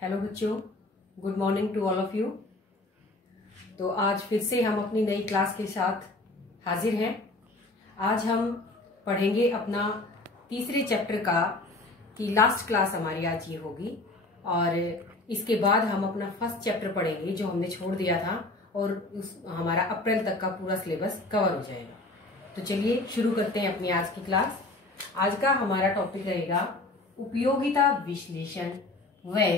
Hello बच्चों, good morning to all of you. तो आज फिर से हम अपनी नई क्लास के साथ हाजिर हैं। आज हम पढ़ेंगे अपना तीसरे चैप्टर का कि लास्ट क्लास हमारी आज ये होगी और इसके बाद हम अपना फर्स्ट चैप्टर पढ़ेंगे जो हमने छोड़ दिया था और हमारा अप्रैल तक का पूरा सिलेबस कवर हो जाएगा। तो चलिए शुरू करते हैं अपनी आज की क्लास। आज का हमारा टॉपिक रहेगा उपयोगिता विश्लेषण व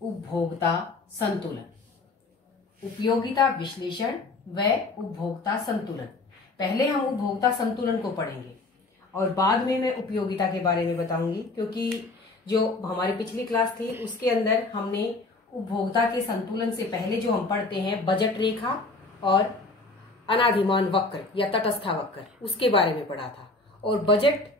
उपभोक्ता संतुलन। उपयोगिता विश्लेषण व उपभोक्ता संतुलन। पहले हम उपभोक्ता संतुलन को पढ़ेंगे और बाद में मैं उपयोगिता के बारे में बताऊंगी, क्योंकि जो हमारी पिछली क्लास थी उसके अंदर हमने उपभोक्ता के संतुलन से पहले जो हम पढ़ते हैं बजट रेखा और अनाधिमान वक्र या तटस्थ वक्र, उसके बारे में पढ़ा था। और बजट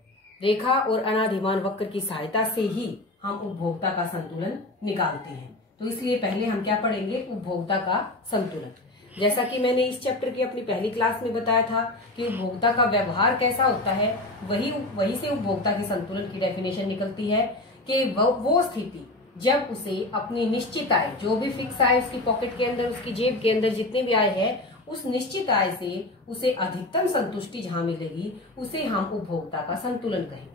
रेखा और अनाधिमान वक्र की सहायता से ही हम उपभोक्ता का संतुलन निकालते हैं। तो इसलिए पहले हम क्या पढ़ेंगे, उपभोक्ता का संतुलन। जैसा कि मैंने इस चैप्टर की अपनी पहली क्लास में बताया था कि उपभोक्ता का व्यवहार कैसा होता है, वही से उपभोक्ता के संतुलन की डेफिनेशन निकलती है कि वो स्थिति जब उसे अपनी निश्चित आय, जो भी फिक्स आय उसकी पॉकेट के अंदर, उसकी जेब के अंदर जितने भी आय है, उस निश्चित आय से उसे अधिकतम संतुष्टि जहां मिलेगी उसे हम उपभोक्ता का संतुलन कहेंगे।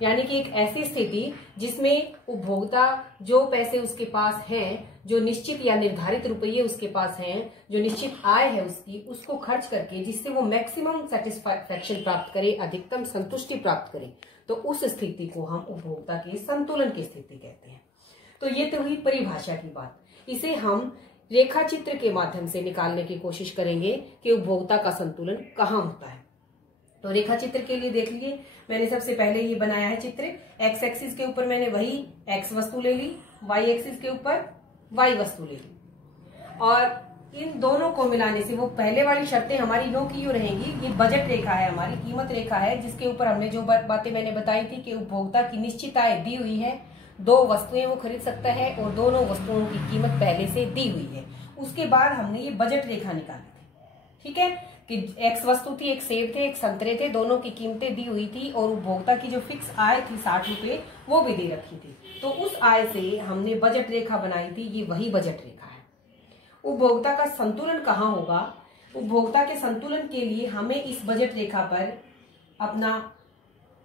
यानी कि एक ऐसी स्थिति जिसमें उपभोक्ता जो पैसे उसके पास हैं, जो निश्चित या निर्धारित रुपये उसके पास हैं, जो निश्चित आय है उसकी, उसको खर्च करके जिससे वो मैक्सिमम सेटिस्फैक्शन प्राप्त करे, अधिकतम संतुष्टि प्राप्त करे, तो उस स्थिति को हम उपभोक्ता के संतुलन की स्थिति कहते हैं। तो ये तो हुई परिभाषा की बात। इसे हम रेखा चित्र के माध्यम से निकालने की कोशिश करेंगे कि उपभोक्ता का संतुलन कहाँ होता है। तो रेखा चित्र के लिए देख लीजिए, मैंने सबसे पहले ये बनाया है चित्र। एक्स एक्सिस के ऊपर मैंने वही एक्स वस्तु ले ली, वाई एक्सिस के ऊपर वाई वस्तु ले ली और इन दोनों को मिलाने से वो पहले वाली शर्तें हमारी नो की यूं रहेंगी। ये बजट रेखा है, हमारी कीमत रेखा है, जिसके ऊपर हमने जो बातें मैंने बताई थी कि उपभोक्ता की निश्चित आय दी हुई है, 2 वस्तुएं वो खरीद सकता है और दोनों वस्तुओं की कीमत पहले से दी हुई है। उसके बाद हमने ये बजट रेखा निकाली थी, ठीक है, कि एक्स वस्तु थी, एक सेब थे, एक संतरे थे, दोनों की कीमतें दी हुई थी और उपभोक्ता की जो फिक्स आय थी 60 रुपए वो भी दे रखी थी। तो उस आय से हमने बजट रेखा बनाई थी, ये वही बजट रेखा है। उपभोक्ता का संतुलन कहाँ होगा? उपभोक्ता के संतुलन के लिए हमें इस बजट रेखा पर अपना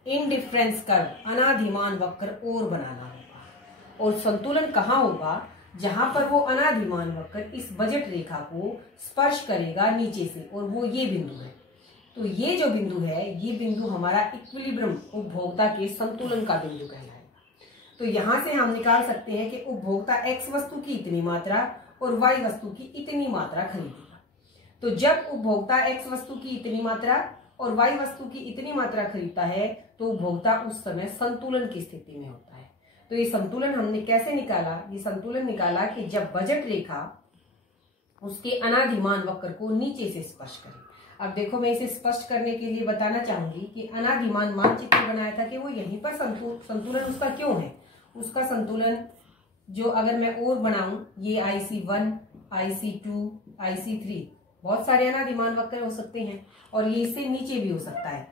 इंडिफरेंस कर्व, अनाधिमान वक्र और बनाना होगा। और संतुलन कहाँ होगा? जहां पर वो अनाधिमान वक्र इस बजट रेखा को स्पर्श करेगा नीचे से, और वो ये बिंदु है। तो ये जो बिंदु है, ये बिंदु हमारा इक्विलिब्रियम, उपभोक्ता के संतुलन का बिंदु कहलाएगा। तो यहां से हम निकाल सकते हैं कि उपभोक्ता एक्स वस्तु की इतनी मात्रा और वाई वस्तु की इतनी मात्रा खरीदेगा। तो जब उपभोक्ता एक्स वस्तु की इतनी मात्रा और वाई वस्तु की इतनी मात्रा खरीदता है तो उपभोक्ता उस समय संतुलन की स्थिति में होता है। तो ये संतुलन हमने कैसे निकाला? ये संतुलन निकाला कि जब बजट रेखा उसके अनाधिमान वक्र को नीचे से स्पर्श करे। अब देखो, मैं इसे स्पष्ट करने के लिए बताना चाहूंगी कि अनाधिमान मानचित्र बनाया था कि वो यहीं पर संतुलन उसका क्यों है। उसका संतुलन जो अगर मैं और बनाऊं, ये IC1, IC2, IC3, बहुत सारे अनाधिमान वक्र हो सकते हैं और ये इससे नीचे भी हो सकता है।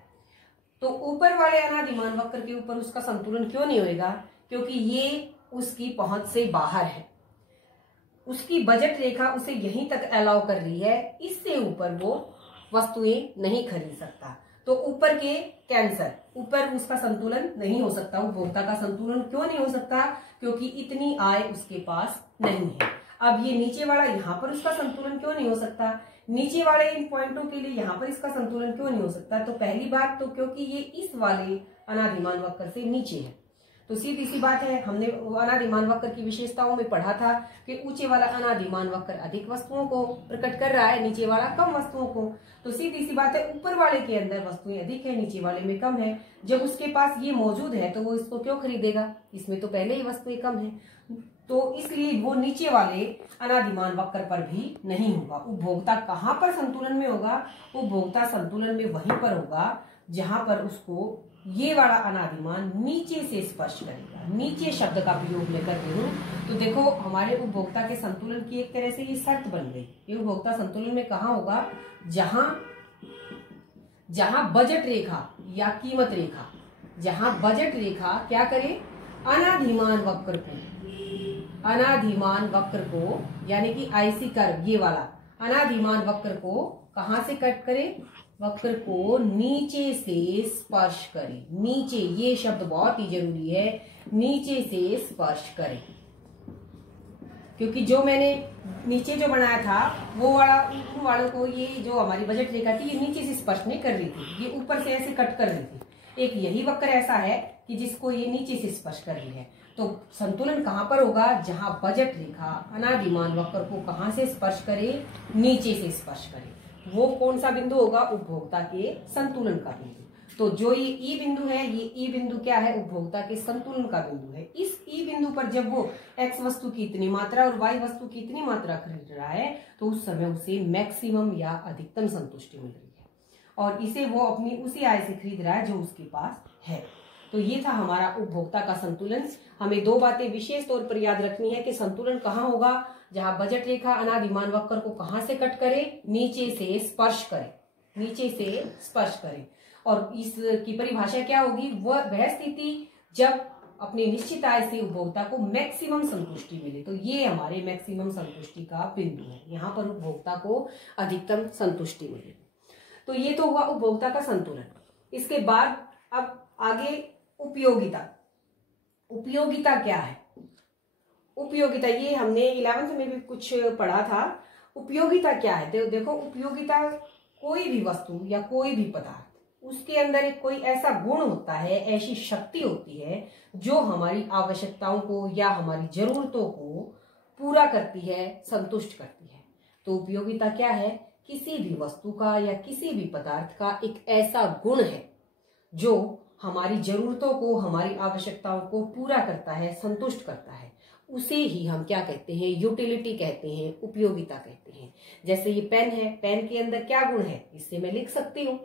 तो ऊपर वाले अनाधिमान वक्र के ऊपर उसका संतुलन क्यों नहीं होगा? क्योंकि ये उसकी पहुंच से बाहर है। उसकी बजट रेखा उसे यहीं तक अलाउ कर रही है, इससे ऊपर वो वस्तुएं नहीं खरीद सकता। तो ऊपर के कैंसर, ऊपर उसका संतुलन नहीं हो सकता। उपभोक्ता का संतुलन क्यों नहीं हो सकता? क्योंकि इतनी आय उसके पास नहीं है। अब ये नीचे वाला, यहाँ पर उसका संतुलन क्यों नहीं हो सकता? नीचे वाले इन पॉइंटों के लिए यहाँ पर इसका संतुलन क्यों नहीं हो सकता? तो पहली बात तो क्योंकि ये इस वाले अनाधिमान वक्र से नीचे है। तो सीधी सी बात है, हमने अनाधिमान वक्र की विशेषताओं में पढ़ा था कि ऊंचे वाला अनाधिमान वक्र अधिक वस्तुओं को प्रकट कर रहा है, नीचे वाला कम वस्तुओं को। तो सीधी सी बात है, ऊपर वाले के अंदर वस्तुएं अधिक है, नीचे वाले में कम है। जब उसके पास ये मौजूद है तो वो इसको क्यों खरीदेगा? इसमें तो पहले ही वस्तुएं कम है, तो इसलिए वो नीचे वाले अनाधिमान वक्र पर भी नहीं होगा। उपभोक्ता कहाँ पर संतुलन में होगा? उपभोक्ता संतुलन में वहीं पर होगा जहां पर उसको ये वाला अनादिमान नीचे से स्पर्श करेगा। नीचे शब्द का प्रयोग मैं कर रही हूँ। तो देखो, हमारे उपभोक्ता के संतुलन की एक तरह से ये शर्त बन गई। ये उपभोक्ता संतुलन में कहाँ होगा? जहां बजट रेखा या कीमत रेखा, जहां बजट रेखा क्या करे? अनाधिमान वक्र को अनादिमान वक्र को, यानी कि आईसी कर्व, ये वाला अनादिमान वक्र को कहां से कट करें? वक्र को नीचे से स्पर्श करें। नीचे, ये शब्द बहुत ही जरूरी है, नीचे से स्पर्श करें, क्योंकि जो मैंने नीचे जो बनाया था वो वाला, उन वालों को ये जो हमारी बजट रेखा थी ये नीचे से स्पर्श नहीं कर रही थी, ये ऊपर से ऐसे कट कर रही थी। एक यही वक्र ऐसा है कि जिसको ये नीचे से स्पर्श कर रही है। तो संतुलन कहां पर होगा? जहां बजट रेखा अनादिमान वक्र को कहां से स्पर्श करे? नीचे से स्पर्श करे। वो कौन सा बिंदु होगा? उपभोक्ता के संतुलन का बिंदु। तो जो ये ई बिंदु है, ये ई बिंदु क्या है? उपभोक्ता के संतुलन का बिंदु है। इस ई बिंदु पर जब वो एक्स वस्तु की इतनी मात्रा और वाई वस्तु की इतनी मात्रा खरीद रहा है, तो उस समय उसे मैक्सिमम या अधिकतम संतुष्टि मिल रही है, और इसे वो अपनी उसी आय से खरीद रहा है जो उसके पास है। तो ये था हमारा उपभोक्ता का संतुलन। हमें दो बातें विशेष तौर पर याद रखनी है कि संतुलन कहाँ होगा? जहां बजट रेखा अनादिमान वक्र को कहां से कट करे? नीचे से स्पर्श करे, नीचे से स्पर्श करे। और इसकी परिभाषा क्या होगी? वह स्थिति जब अपनी निश्चित आय से उपभोक्ता को मैक्सिमम संतुष्टि मिले। तो ये हमारे मैक्सिमम संतुष्टि का बिंदु है, यहाँ पर उपभोक्ता को अधिकतम संतुष्टि मिले। तो ये तो हुआ उपभोक्ता का संतुलन। इसके बाद अब आगे उपयोगिता। उपयोगिता क्या है? उपयोगिता, ये हमने 11वीं में भी कुछ पढ़ा था। उपयोगिता क्या है? देखो, उपयोगिता कोई भी वस्तु या कोई भी पदार्थ, उसके अंदर एक कोई ऐसा गुण होता है, ऐसी शक्ति होती है जो हमारी आवश्यकताओं को या हमारी जरूरतों को पूरा करती है, संतुष्ट करती है। तो उपयोगिता क्या है? किसी भी वस्तु का या किसी भी पदार्थ का एक ऐसा गुण है जो हमारी जरूरतों को, हमारी आवश्यकताओं को पूरा करता है, संतुष्ट करता है। उसे ही हम क्या कहते हैं? यूटिलिटी कहते हैं, उपयोगिता कहते हैं। जैसे ये पेन है, पेन के अंदर क्या गुण है? इससे मैं लिख सकती हूँ।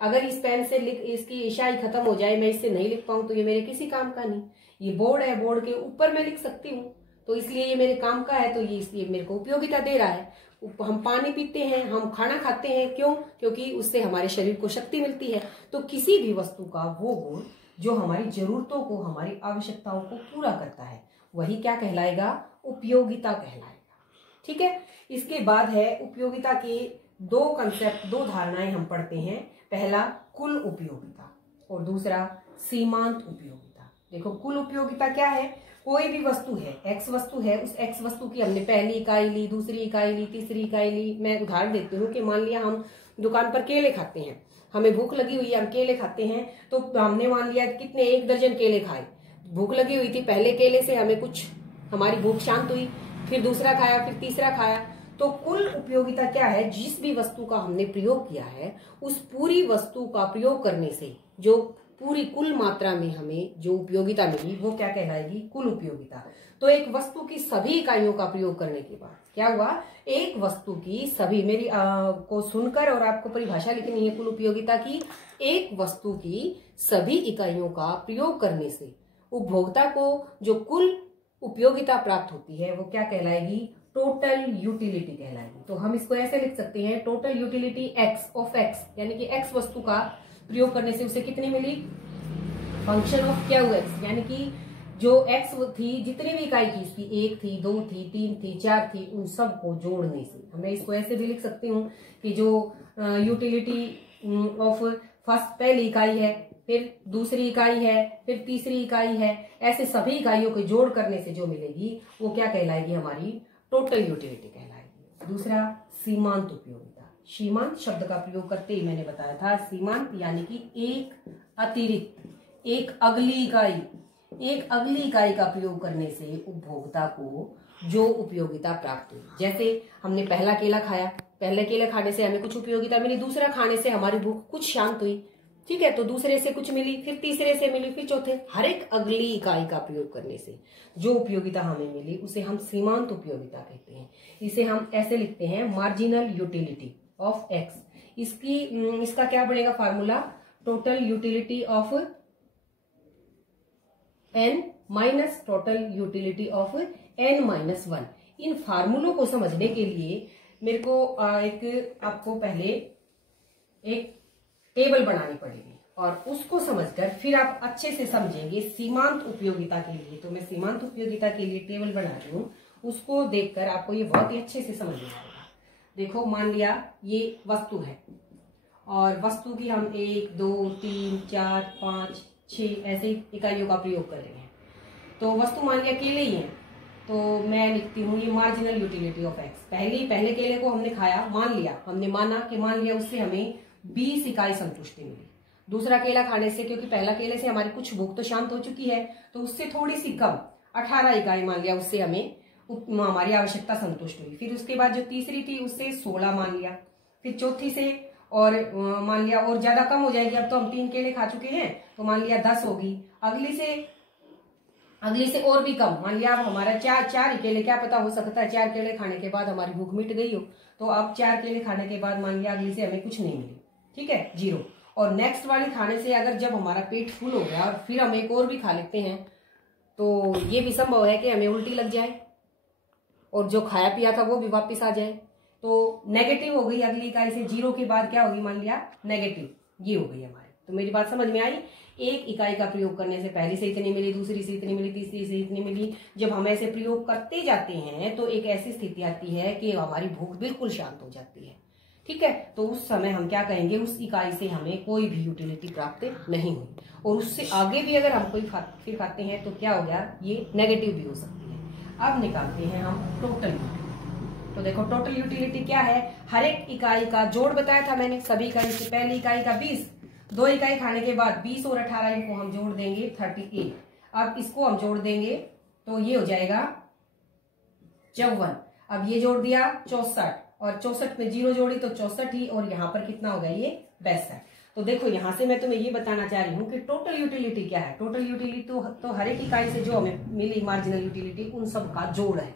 अगर इस पेन से इसकी स्याही खत्म हो जाए, मैं इससे नहीं लिख पाऊं, तो ये मेरे किसी काम का नहीं। ये बोर्ड है, बोर्ड के ऊपर मैं लिख सकती हूँ, तो इसलिए ये मेरे काम का है, तो ये इसलिए मेरे को उपयोगिता दे रहा है। हम पानी पीते हैं, हम खाना खाते हैं, क्यों? क्योंकि उससे हमारे शरीर को शक्ति मिलती है। तो किसी भी वस्तु का वो गुण जो हमारी जरूरतों को, हमारी आवश्यकताओं को पूरा करता है, वही क्या कहलाएगा? उपयोगिता कहलाएगा। ठीक है। इसके बाद है उपयोगिता के दो कंसेप्ट, दो धारणाएं हम पढ़ते हैं। पहला कुल उपयोगिता और दूसरा सीमांत उपयोगिता। देखो, कुल उपयोगिता क्या है? कोई भी वस्तु है, एक्स वस्तु है, उस एक्स वस्तु की हमने पहली इकाई ली, दूसरी इकाई ली, तीसरी इकाई ली। मैं उदाहरण देती हूँ कि मान लिया हम दुकान पर केले खाते हैं, हमें भूख लगी हुई है, हम केले खाते हैं, तो हमने मान लिया कितने, 1 दर्जन केले खाए। भूख लगी हुई थी, पहले केले से हमें कुछ, हमारी भूख शांत हुई, फिर दूसरा खाया, फिर तीसरा खाया। तो कुल उपयोगिता क्या है? जिस भी वस्तु का हमने प्रयोग किया है, उस पूरी वस्तु का प्रयोग करने से जो पूरी कुल मात्रा में हमें जो उपयोगिता मिली, वो क्या कहलाएगी? कुल उपयोगिता। तो एक वस्तु की सभी इकाइयों का प्रयोग करने के बाद क्या हुआ? एक वस्तु की सभी, मेरी को सुनकर और आपको परिभाषा लिखनी है कुल उपयोगिता की। एक वस्तु की सभी इकाइयों का प्रयोग करने से उपभोक्ता को जो कुल उपयोगिता प्राप्त होती है, वो क्या कहलाएगी? टोटल यूटिलिटी कहलाएगी। तो हम इसको ऐसे लिख सकते हैं, total utility x of x, यानी कि एक्स वस्तु का प्रयोग करने से उसे कितनी मिली? फंक्शन ऑफ क्या हुआ? एक्स, यानी कि जो एक्स थी, जितनी भी इकाई थी इसकी, 1 थी, 2 थी, 3 थी, 4 थी, उन सब को जोड़ने से। मैं इसको ऐसे भी लिख सकती हूँ कि जो यूटिलिटी ऑफ फर्स्ट, पहली इकाई है, फिर दूसरी इकाई है, फिर तीसरी इकाई है, ऐसे सभी इकाइयों के जोड़ करने से जो मिलेगी वो क्या कहलाएगी? हमारी टोटल यूटिलिटी कहलाएगी। दूसरा सीमांत उपयोगिता। सीमांत शब्द का प्रयोग करते ही मैंने बताया था, सीमांत यानी कि एक अतिरिक्त, एक अगली इकाई का प्रयोग करने से उपभोक्ता को जो उपयोगिता प्राप्त हुई। जैसे हमने पहला केला खाया, पहले केले खाने से हमें कुछ उपयोगिता मिली, दूसरा खाने से हमारी भूख कुछ शांत हुई, ठीक है, तो दूसरे से कुछ मिली, फिर तीसरे से मिली, फिर चौथे। हर एक अगली इकाई का प्रयोग करने से जो उपयोगिता हमें मिली उसे हम सीमांत उपयोगिता कहते हैं। इसे हम ऐसे लिखते हैं, मार्जिनल यूटिलिटी ऑफ एक्स। इसका क्या बनेगा formula? Total utility of N minus total utility of N minus 1। इन फार्मूलों को समझने के लिए मेरे को आपको पहले एक टेबल बनानी पड़ेगी। और उसको समझकर फिर आप अच्छे से समझेंगे सीमांत उपयोगिता के लिए। तो मैं सीमांत उपयोगिता के लिए टेबल बना रही हूँ, उसको देखकर आपको ये बहुत ही अच्छे से समझ में आएगा। देखो, मान लिया ये वस्तु है और वस्तु की हम 1 2 3 4 5 6 ऐसे इकाइयों का प्रयोग करेंगे। तो वस्तु मान लिया केले ही है, तो मैं लिखती हूँ ये मार्जिनल यूटिलिटी ऑफ एक्स। पहले केले को हमने खाया, मान लिया, हमने माना कि मान लिया उससे हमें 20 इकाई संतुष्टि मिली। दूसरा केला खाने से, क्योंकि पहला केले से हमारी कुछ भूख तो शांत हो चुकी है, तो उससे थोड़ी सी कम 18 इकाई मान लिया उससे हमें हमारी आवश्यकता संतुष्ट हुई। फिर उसके बाद जो तीसरी थी उससे 16 मान लिया, फिर चौथी से और मान लिया और ज्यादा कम हो जाएगी। अब तो हम 3 केले खा चुके हैं तो मान लिया 10 होगी। अगली से और भी कम, मान लिया अब हमारा 4 केले, क्या पता हो सकता है 4 केले खाने के बाद हमारी भूख मिट गई हो, तो अब 4 केले खाने के बाद मान लिया अगली से हमें कुछ नहीं मिली, ठीक है, 0। और नेक्स्ट वाली खाने से अगर जब हमारा पेट फुल हो गया और फिर हम एक और भी खा लेते हैं, तो ये भी संभव है कि हमें उल्टी लग जाए और जो खाया पिया था वो भी वापस आ जाए। तो नेगेटिव हो गई अगली इकाई से, 0 के बाद क्या होगी, मान लिया नेगेटिव, ये हो गई हमारी। तो मेरी बात समझ में आई? एक इकाई का प्रयोग करने से पहली से इतनी मिली, दूसरी से इतनी मिली, तीसरी से इतनी मिली। जब हम ऐसे प्रयोग करते जाते हैं तो एक ऐसी स्थिति आती है कि हमारी भूख बिल्कुल शांत हो जाती है, ठीक है। तो उस समय हम क्या कहेंगे, उस इकाई से हमें कोई भी यूटिलिटी प्राप्त नहीं हुई, और उससे आगे भी अगर हम कोई फिर खाते हैं तो क्या हो गया, ये नेगेटिव भी हो सकती है। अब निकालते हैं हम टोटल यूटिलिटी। तो देखो, टोटल यूटिलिटी क्या है, हर एक इकाई का जोड़ बताया था मैंने, सभी इकाई से। पहली इकाई का 20, 2 इकाई खाने के बाद 20 और 18 इनको हम जोड़ देंगे 38। अब इसको हम जोड़ देंगे तो ये हो जाएगा 54। अब ये जोड़ दिया 64, और 64 में 0 जोड़ी तो 64 ही, और यहाँ पर कितना होगा, ये 62। तो देखो, यहां से मैं तुम्हें ये बताना चाह रही हूँ कि टोटल यूटिलिटी क्या है। टोटल यूटिलिटी तो हर एक इकाई से जो हमें मिली मार्जिनल यूटिलिटी, उन सब का जोड़ है,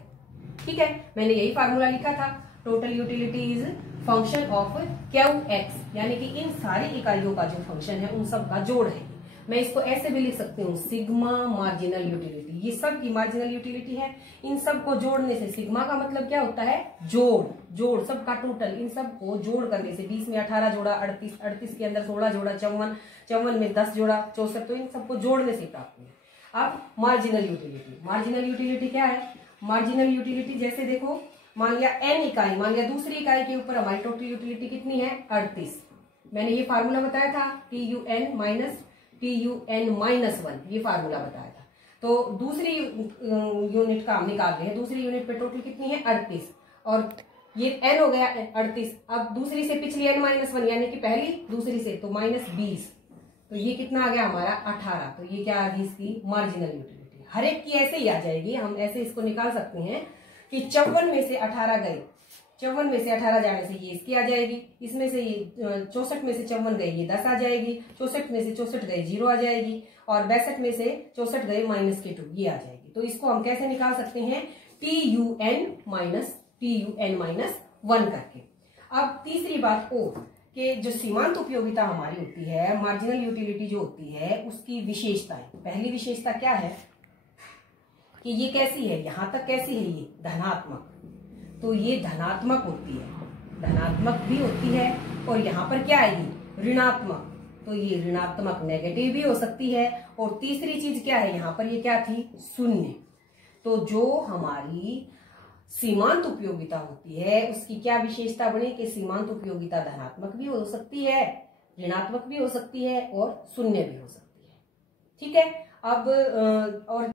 ठीक है। मैंने यही फार्मूला लिखा था, total utility is function of Q x, यानी कि इन सारी इकाइयों का जो फंक्शन है उन सब का जोड़ है। मैं इसको ऐसे भी लिख सकती हूँ, सिग्मा मार्जिनल यूटिलिटी। ये सब की मार्जिनल यूटिलिटी है, इन सब को जोड़ने से, सिग्मा का मतलब क्या होता है, जोड़ सबका टोटल, इन सब को जोड़ करने से 20 में 18 जोड़ा 38, 38 के अंदर 16 जोड़ा 54, 54 में 10 जोड़ा 64, तो इन सबको जोड़ने से प्राप्त हुई। अब मार्जिनल यूटिलिटी क्या है, मार्जिनल यूटिलिटी जैसे देखो, मान लिया n इकाई, मान लिया दूसरी इकाई के ऊपर हमारी टोटल यूटिलिटी कितनी है, 38। मैंने ये फार्मूला बताया था, TUN -1, ये फार्मूला बताया था। तो दूसरी यूनिट का हम निकाल रहे हैं, दूसरी यूनिट पे टोटल कितनी है, 38, और ये n हो गया 38। अब दूसरी से पिछली n-1, यानी कि पहली दूसरी से, तो -20, तो ये कितना आ गया हमारा 18। तो ये क्या आ गई, इसकी मार्जिनल यूटिलिटी। हर एक की ऐसे ही आ जाएगी, हम ऐसे इसको निकाल सकते हैं कि 54 में से 18 गए, 54 में से 18 जाने से ये इसकी आ जाएगी, इसमें से ये 64 में से 54 गए, ये 10 आ जाएगी, 64 में से 64 गए 0 आ जाएगी, और 62 में से 64 गए -2, ये आ जाएगी। तो इसको हम कैसे निकाल सकते हैं, TUN-1 करके। अब तीसरी बात और, कि जो सीमांत उपयोगिता हमारी होती है, मार्जिनल यूटिलिटी जो होती है, उसकी विशेषताएं। पहली विशेषता क्या है कि ये कैसी है, यहां तक कैसी है, ये धनात्मक, तो ये धनात्मक होती है, धनात्मक भी होती है। और यहाँ पर क्या आएगी, ऋणात्मक, तो ये ऋणात्मक नेगेटिव भी हो सकती है। और तीसरी चीज क्या है, यहाँ पर ये क्या थी, शून्य। तो जो हमारी सीमांत उपयोगिता होती है उसकी क्या विशेषता बनी कि सीमांत उपयोगिता धनात्मक भी हो सकती है, ऋणात्मक भी हो सकती है, और शून्य भी हो सकती है, ठीक है। अब और